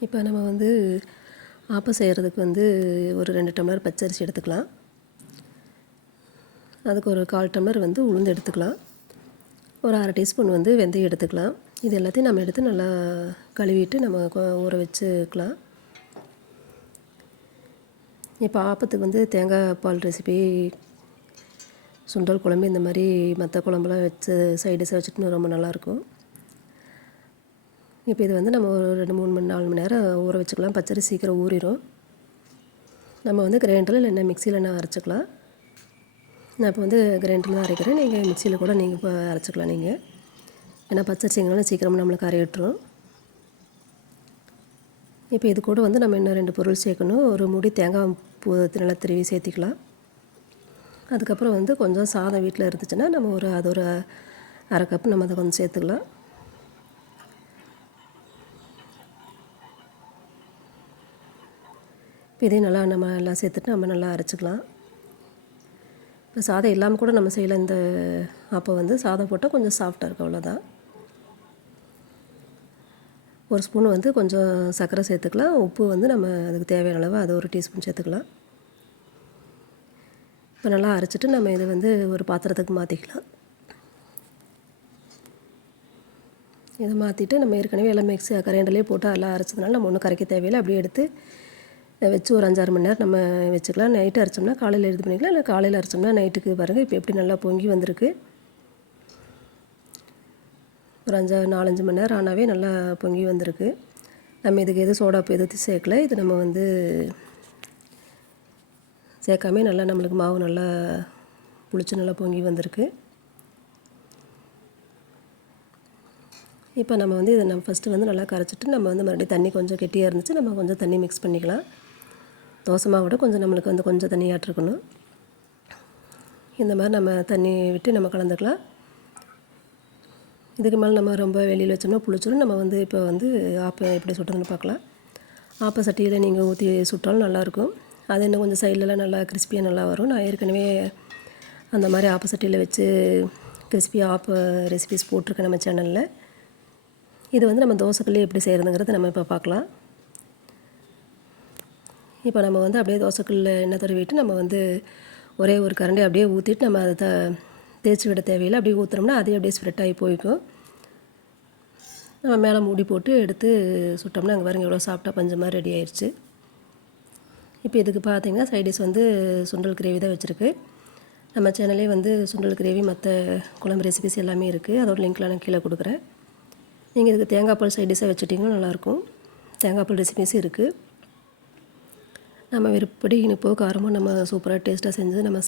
இப்போ நம்ம வந்து ஆப்பம் செய்கிறதுக்கு வந்து ஒரு ரெண்டு டம்ளர் பச்சரிசி எடுத்துக்கலாம். அதுக்கு ஒரு கால் டம்ளர் வந்து உளுந்து எடுத்துக்கலாம். ஒரு அரை டீஸ்பூன் வந்து வெந்தயம் எடுத்துக்கலாம். இது எல்லாத்தையும் நம்ம எடுத்து நல்லா கழுவிட்டு நம்ம கொ- ஊற வச்சுக்கலாம். இப்போ ஆப்பத்துக்கு வந்து தேங்காய் பால் ரெசிபி சுண்டல் குழம்பு இந்த மாதிரி மற்ற குழம்புலாம் வச்சு சைடிஷாக வச்சுட்டு ரொம்ப நல்லாயிருக்கும் இப்போ இது வந்து நம்ம ஒரு ரெண்டு மூணு மணி நாலு மணி நேரம் ஊற வச்சுக்கலாம். பச்சரி சீக்கிரம் ஊறிடும் நம்ம வந்து கிரைண்டரில் இல்லைன்னா மிக்சியில் நான் அரைச்சிக்கலாம்? நான் இப்போ வந்து கிரைண்டரில் தான் அரைக்கிறேன். நீங்கள் மிக்சியில் கூட நீங்கள் இப்போ அரைச்சிக்கலாம் நீங்கள் ஏன்னா பச்சரிசிங்கனால சீக்கிரமாக நம்மளுக்கு அரை விட்டுரும். இப்போ இது கூட வந்து நம்ம இன்னும் ரெண்டு பொருள் சேர்க்கணும். ஒரு முடி தேங்காய் பூ நல்லா திருவி சேர்த்திக்கலாம். அதுக்கப்புறம் வந்து கொஞ்சம் சாதம் வீட்டில் இருந்துச்சுன்னா நம்ம ஒரு அது ஒரு அரை கப் நம்ம அதை கொஞ்சம் சேர்த்துக்கலாம். இப்போ இதையும் நல்லா நம்ம எல்லாம் சேர்த்துட்டு நம்ம நல்லா அரைச்சிக்கலாம். இப்போ சாதம் இல்லாமல் கூட நம்ம செய்யலாம் இந்த அப்போ வந்து. சாதம் போட்டால் கொஞ்சம் சாஃப்டாக இருக்கும் அவ்வளோதான் ஒரு ஸ்பூன் வந்து கொஞ்சம் சர்க்கரை சேர்த்துக்கலாம். உப்பு வந்து நம்ம அதுக்கு தேவையான அளவு அதை ஒரு டீஸ்பூன் சேர்த்துக்கலாம். இப்போ நல்லா அரைச்சிட்டு நம்ம இதை வந்து ஒரு பாத்திரத்துக்கு மாற்றிக்கலாம் இதை மாற்றிட்டு நம்ம ஏற்கனவே எல்லாம் மிக்ஸி கரண்டிலே போட்டு எல்லாம் அரைச்சதுனால நம்ம ஒன்றும் கரைக்க தேவையில்லை. அப்படியே எடுத்து வச்சு ஒரு அஞ்சாறு மணி நேரம் நம்ம வச்சுக்கலாம். நைட்டு அரைச்சோம்னா காலையில் இது பண்ணிக்கலாம். இல்லை காலையில் அரைச்சோம்னா நைட்டுக்கு பாருங்கள் இப்போ எப்படி நல்லா பொங்கி வந்திருக்கு. ஒரு அஞ்சா நாலஞ்சு மணி நேரம் ஆனாவே நல்லா பொங்கி வந்திருக்கு. நம்ம இதுக்கு எதுவும் சோடாப்பு எதுவும் சேர்க்கல. இது நம்ம வந்து சேர்க்காமே நல்லா நம்மளுக்கு மாவு நல்லா புளிச்சு நல்லா பொங்கி வந்திருக்கு. இப்போ நம்ம வந்து இதை நம்ம ஃபஸ்ட்டு வந்து நல்லா கரைச்சிட்டு நம்ம வந்து மறுபடியும் தண்ணி கொஞ்சம் கெட்டியாக இருந்துச்சு. நம்ம கொஞ்சம் தண்ணி மிக்ஸ் பண்ணிக்கலாம். தோசை மாவோட கொஞ்சம் நம்மளுக்கு வந்து கொஞ்சம் தண்ணியாட்டிருக்கணும் இந்த மாதிரி நம்ம தண்ணி விட்டு நம்ம கலந்துக்கலாம். இதுக்கு மேலே நம்ம ரொம்ப வெளியில் வச்சோம்னா புளிச்சிடும் நம்ம வந்து இப்போ வந்து ஆப்பம் எப்படி சுட்டுறதுன்னு பார்க்கலாம். ஆப்ப சட்டியில் நீங்கள் ஊற்றி சுட்டாலும் நல்லாயிருக்கும் அது இன்னும் கொஞ்சம் சைட்லலாம் நல்லா கிறிஸ்பியாக நல்லா வரும். நான் ஏற்கனவே அந்த மாதிரி ஆப்ப சட்டியில் வச்சு கிறிஸ்பியாக ஆப்ப ரெசிபிஸ் போட்டிருக்கேன் நம்ம சேனலில் இது வந்து நம்ம தோசைக்கல்லே எப்படி செய்கிறதுங்கிறத நம்ம இப்போ பார்க்கலாம். இப்போ நம்ம வந்து அப்படியே தோசைக்குள்ள எண்ணெய் தடவிட்டு நம்ம வந்து ஒரே ஒரு கரண்டி அப்படியே ஊற்றிட்டு நம்ம அதை த- தேய்ச்சி விட தேவையில்லை. அப்படியே ஊற்றுறோம்னா அதே அப்படியே ஸ்ப்ரெட் ஆகி போய்க்கும். நம்ம மேலே மூடி போட்டு எடுத்து சுட்டோம்னா அங்கே வரங்க எவ்வளோ சாப்பிட்டா பஞ்சு மாதிரி ரெடி ஆயிடுச்சு இப்போ இதுக்கு பார்த்தீங்கன்னா சைடிஷ் வந்து சுண்டல் கிரேவி தான் வச்சுருக்கு. நம்ம சேனலே வந்து சுண்டல் கிரேவி மற்ற குழம்பு ரெசிபிஸ் எல்லாமே இருக்குது அதோட லிங்க்லாம் நான் கீழே கொடுக்குறேன். நீங்கள் இதுக்கு தேங்காய் பால் சைடிஷாக வச்சுட்டிங்கன்னா நல்லாயிருக்கும் தேங்காய் பால் ரெசிபிஸும் இருக்குது நம்ம விருப்பப்படி இனிப்போ காரமோ நம்ம சூப்பராக டேஸ்ட்டாக செஞ்சு நம்ம